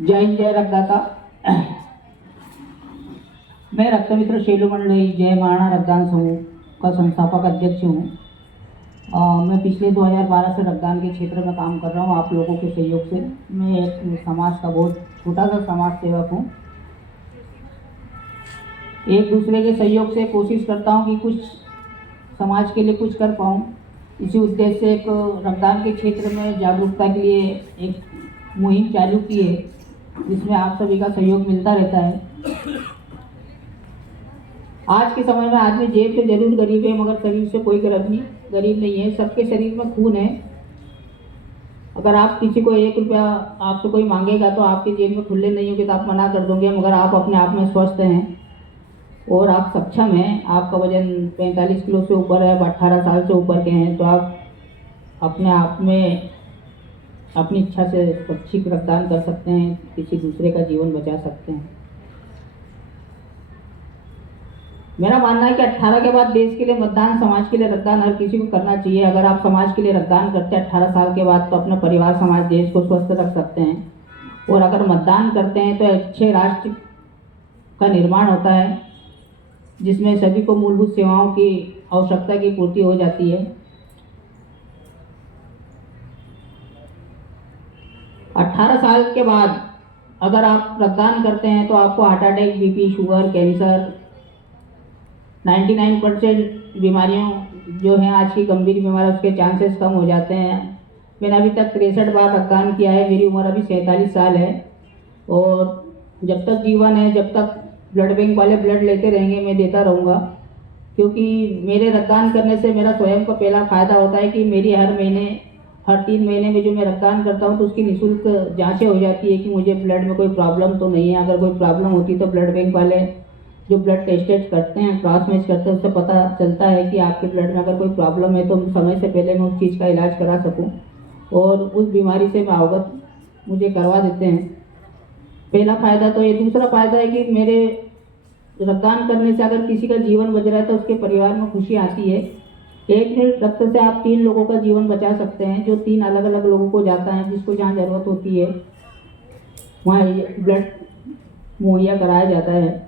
जय हिंद, जय रक्तदाता। मैं रक्तमित्र शैलू मंडली जय महाराणा रक्तदान समूह का संस्थापक अध्यक्ष हूँ। मैं पिछले 2012 से रक्तदान के क्षेत्र में काम कर रहा हूँ। आप लोगों के सहयोग से मैं एक समाज का बहुत छोटा सा समाज सेवक हूँ। एक दूसरे के सहयोग से कोशिश करता हूँ कि कुछ समाज के लिए कुछ कर पाऊँ। इसी उद्देश्य से एक रक्तदान के क्षेत्र में जागरूकता के लिए एक मुहिम चालू की है, जिसमें आप सभी का सहयोग मिलता रहता है। आज के समय में आदमी जेब से जरूर गरीब है, मगर शरीर से कोई गरीब नहीं है। सबके शरीर में खून है। अगर आप किसी को 1 रुपया आपसे कोई मांगेगा तो आपकी जेब में खुले नहीं होंगे तो आप मना कर दोगे। मगर आप अपने आप में स्वस्थ हैं और आप सक्षम हैं, आपका वजन 45 किलो से ऊपर है, 18 साल से ऊपर के हैं, तो आप अपने आप में अपनी इच्छा से स्वैच्छिक रक्तदान कर सकते हैं, किसी दूसरे का जीवन बचा सकते हैं। मेरा मानना है कि 18 के बाद देश के लिए मतदान, समाज के लिए रक्तदान हर किसी को करना चाहिए। अगर आप समाज के लिए रक्तदान करते हैं 18 साल के बाद, तो अपना परिवार, समाज, देश को स्वस्थ रख सकते हैं। और अगर मतदान करते हैं तो अच्छे राष्ट्र का निर्माण होता है, जिसमें सभी को मूलभूत सेवाओं की आवश्यकता की पूर्ति हो जाती है। 18 साल के बाद अगर आप रक्तदान करते हैं तो आपको heart attack, BP, sugar, cancer, 99% बीमारियों जो हैं आज की गंभीर बीमारी, उसके चांसेस कम हो जाते हैं। मैंने अभी तक 63 बार रक्तदान किया है। मेरी उम्र अभी 47 साल है और जब तक जीवन है, जब तक ब्लड बैंक वाले ब्लड लेते रहेंगे, मैं देता रहूँगा। क्योंकि मेरे रक्तदान करने से मेरा स्वयं का पहला फ़ायदा होता है कि मेरी हर 3 महीने में जो मैं रक्तदान करता हूँ तो उसकी निःशुल्क जांचें हो जाती है कि मुझे ब्लड में कोई प्रॉब्लम तो नहीं है। अगर कोई प्रॉब्लम होती तो ब्लड बैंक वाले जो ब्लड टेस्ट करते हैं, क्रॉस मैच करते हैं, उससे पता चलता है कि आपके ब्लड में अगर कोई प्रॉब्लम है तो समय से पहले मैं उस चीज़ का इलाज करा सकूँ और उस बीमारी से मैं अवगत मुझे करवा देते हैं। पहला फ़ायदा तो ये। दूसरा फ़ायदा है कि मेरे रक्तदान करने से अगर किसी का जीवन बच रहा है तो उसके परिवार में खुशी आती है। 1 यूनिट रक्त से आप 3 लोगों का जीवन बचा सकते हैं, जो 3 अलग अलग लोगों को जाता है। जिसको जहाँ ज़रूरत होती है वहाँ ब्लड मुहैया कराया जाता है।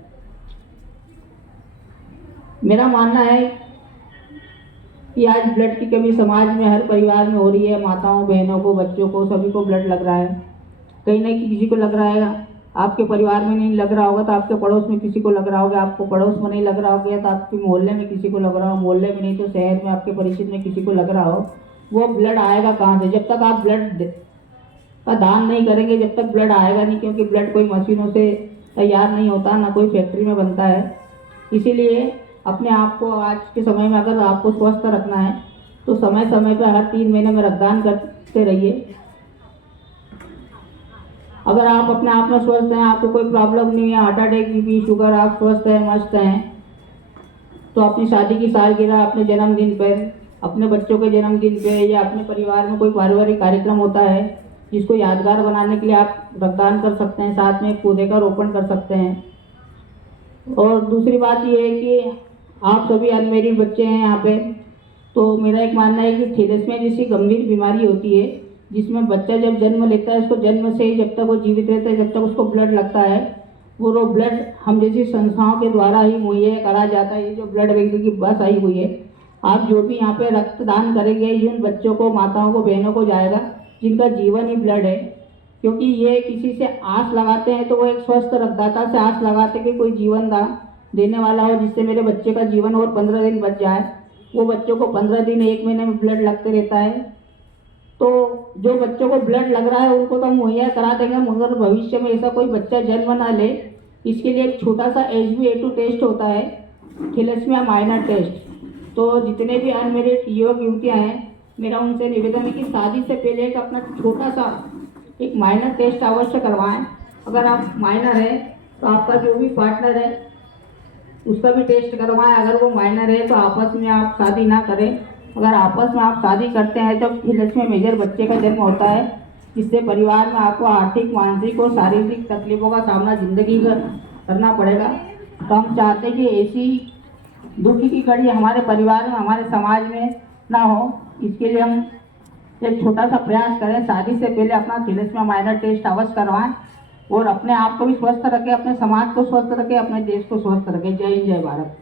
मेरा मानना है कि आज ब्लड की कमी समाज में हर परिवार में हो रही है। माताओं, बहनों को, बच्चों को, सभी को ब्लड लग रहा है। कहीं ना किसी को लग रहा है। आपके परिवार में नहीं लग रहा होगा तो आपके पड़ोस में किसी को लग रहा होगा। आपको पड़ोस में नहीं लग रहा होगा तो आपके मोहल्ले में किसी को लग रहा हो। मोहल्ले में नहीं तो शहर में आपके परिचित में किसी को लग रहा हो। वो ब्लड आएगा कहाँ से? जब तक आप ब्लड का दान नहीं करेंगे, जब तक ब्लड आएगा नहीं। क्योंकि ब्लड कोई मशीनों से तैयार नहीं होता, ना कोई फैक्ट्री में बनता है। इसीलिए अपने आप को आज के समय में अगर आपको स्वस्थ रखना है तो समय समय पर हर 3 महीने में रक्तदान करते रहिए। अगर आप अपने आप में स्वस्थ हैं, आपको कोई प्रॉब्लम नहीं है, हार्ट अटैक, बीपी, शुगर, आप स्वस्थ हैं, मस्त हैं, तो अपनी शादी की सालगिरह, अपने जन्मदिन पर, अपने बच्चों के जन्मदिन पे या अपने परिवार में कोई पारिवारिक कार्यक्रम होता है जिसको यादगार बनाने के लिए आप रक्तदान कर सकते हैं। साथ में एक पौधे का रोपण कर सकते हैं। और दूसरी बात ये है कि आप सभी अनमेरिड बच्चे हैं यहाँ पे, तो मेरा एक मानना है कि थैलेसीमिया जैसी गंभीर बीमारी होती है जिसमें बच्चा जब जन्म लेता है, उसको जन्म से ही जब तक वो जीवित रहता है, जब तक उसको ब्लड लगता है, वो ब्लड हम जैसी संस्थाओं के द्वारा ही मुहैया कराया जाता है। ये जो ब्लड बैंक की बस आई हुई है, आप जो भी यहाँ पे रक्तदान करेंगे, इन बच्चों को, माताओं को, बहनों को जाएगा जिनका जीवन ही ब्लड है। क्योंकि ये किसी से आस लगाते हैं तो वो एक स्वस्थ रक्तदाता से आस लगाते कि कोई जीवन दान देने वाला हो जिससे मेरे बच्चे का जीवन और 15 दिन बच जाए। वो बच्चों को 15 दिन, 1 महीने में ब्लड लगते रहता है। तो जो बच्चों को ब्लड लग रहा है उनको तो हम मुहैया करा देंगे, मगर भविष्य में ऐसा कोई बच्चा जन्म ना ले, इसके लिए एक छोटा सा HbA2 टेस्ट होता है, थैलेसीमिया माइनर टेस्ट। तो जितने भी अनमेरिड युवक युवतियाँ हैं, मेरा उनसे निवेदन है कि शादी से पहले एक अपना छोटा सा एक माइनर टेस्ट अवश्य करवाएं। अगर आप माइनर है तो आपका जो भी पार्टनर है उसका भी टेस्ट करवाएं। अगर वो माइनर है तो आपस में आप शादी ना करें। अगर आपस में आप शादी करते हैं तो थैलेसीमिया मेजर बच्चे का जन्म होता है, जिससे परिवार में आपको आर्थिक, मानसिक और शारीरिक तकलीफों का सामना जिंदगी का करना पड़ेगा। तो हम चाहते हैं कि ऐसी दुख की घड़ी हमारे परिवार में, हमारे समाज में ना हो। इसके लिए हम एक छोटा सा प्रयास करें। शादी से पहले अपना थैलेसीमिया माइनर टेस्ट अवश्य करवाएं। और अपने आप को भी स्वस्थ रखे, अपने समाज को स्वस्थ रखे, अपने देश को स्वस्थ रखे। जय हिंद, जय भारत।